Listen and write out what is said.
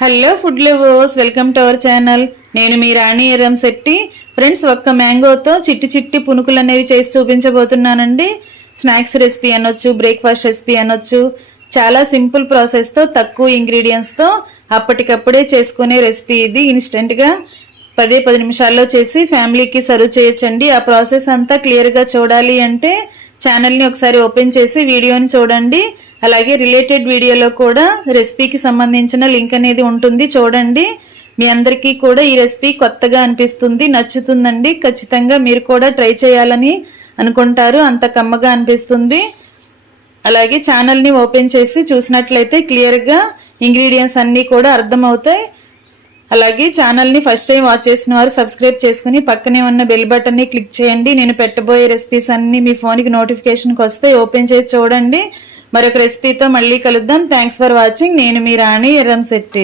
Hello food lovers, welcome to our channel. నేను మీ రాణి Erramsetti. Friends, ఒక్క మ్యాంగోతో చిట్టి చిట్టి పునుకులు అనేవి చేసి చూపించబోతున్నానండి. స్నాక్స్ రెసిపీ అనొచ్చు, బ్రేక్ఫాస్ట్ రెసిపీ అనొచ్చు. చాలా సింపుల్ ప్రాసెస్తో, తక్కువ ఇంగ్రీడియంట్స్తో అప్పటికప్పుడే చేసుకునే రెసిపీ ఇది. ఇన్స్టెంట్గా 10 నిమిషాల్లో చేసి ఫ్యామిలీకి సర్వ్ చేయొచ్చండి. ఆ ప్రాసెస్ అంతా క్లియర్గా చూడాలి అంటే ఛానల్ని ఒకసారి ఓపెన్ చేసి వీడియోని చూడండి. అలాగే రిలేటెడ్ వీడియోలో కూడా రెసిపీకి సంబంధించిన లింక్ అనేది ఉంటుంది, చూడండి. మీ అందరికీ కూడా ఈ రెసిపీ కొత్తగా అనిపిస్తుంది, నచ్చుతుందండి. ఖచ్చితంగా మీరు కూడా ట్రై చేయాలని అనుకుంటారు, అంత కమ్మగా అనిపిస్తుంది. అలాగే ఛానల్ని ఓపెన్ చేసి చూసినట్లయితే క్లియర్గా ఇంగ్రీడియంట్స్ అన్నీ కూడా అర్థమవుతాయి. అలాగే ఛానల్ని ఫస్ట్ టైం వాచ్ చేసిన వారు సబ్స్క్రైబ్ చేసుకుని పక్కనే ఉన్న బెల్ బటన్ని క్లిక్ చేయండి. నేను పెట్టబోయే రెసిపీస్ అన్నీ మీ ఫోన్కి నోటిఫికేషన్కి వస్తే ఓపెన్ చేసి చూడండి. మరొక రెసిపీతో మళ్ళీ కలుద్దాం. Thanks for watching. నేను మీ రాణి ఎర్రంశెట్టి.